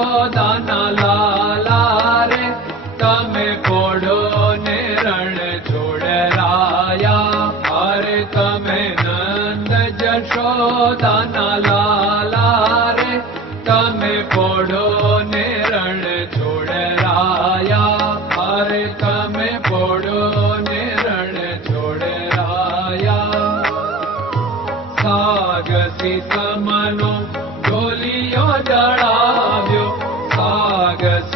જશોદાના લાલા રે તમે પોડો ને રણ છોડરાયા અરે તમે નંદ જશોદાના લાલા રે તમે પોડો ને રણ છોડરાયા અરે તમે પોડો ને રણ છોડરાયા સાગસી સમનો ઢોલિયો ડળાવ્યો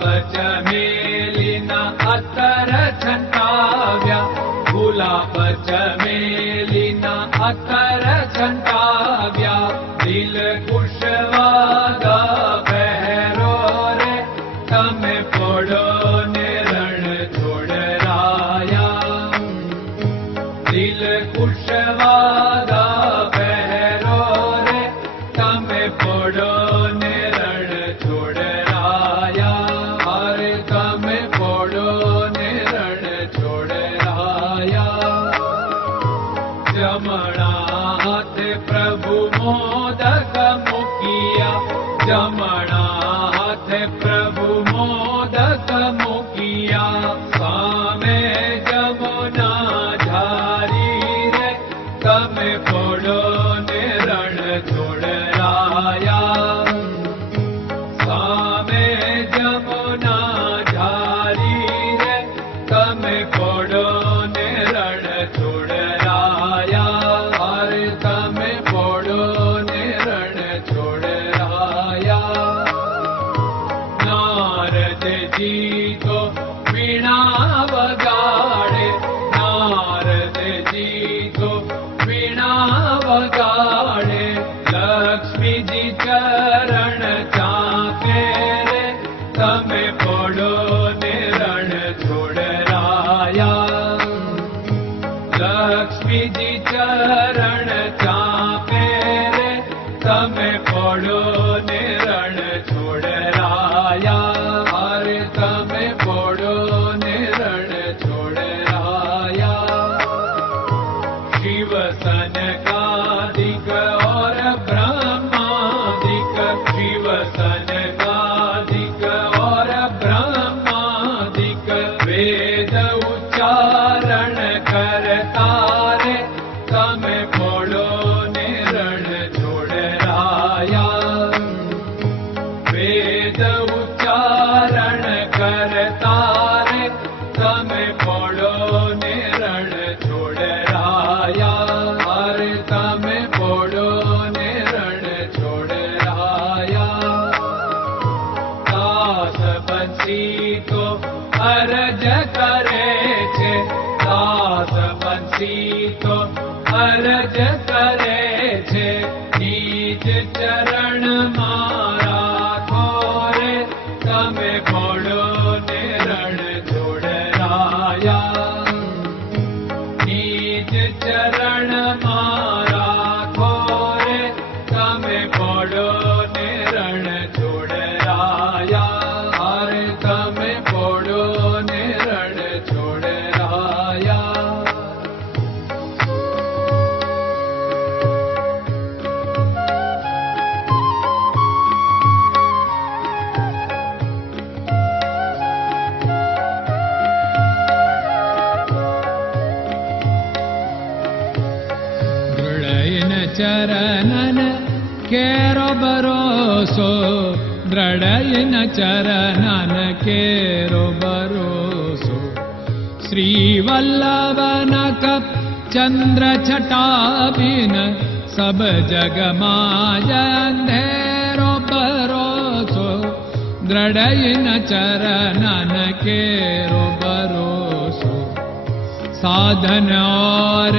जलिना अरव्या भोलापजमेलिना अत्र झन्ताव्या दिलुशवा प्रभु ti. करे छे। दास बंसी तो अर्ज करे छे। नीच चरण मारा मारे तमे भोडो राया चरणन केरो भरोसो द्रडयन चरणन केरो भरोसो श्रीवल्लभ चन्द्र छटाभि सब जगमाजेरो भरोसो चरणन केरो भरोसो साधन और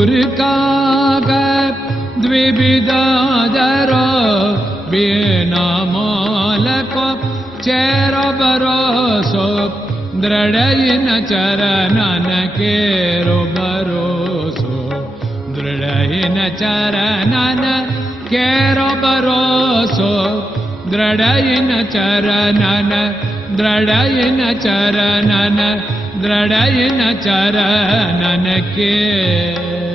कै सूर्य का द्विविदादर बिना मालको चेर बरोसो दृढयिन चरणन केरो दृढयिन चरणन केरो दृढयिन चरणन दृढयिन चरणन दृढयिन चरणन के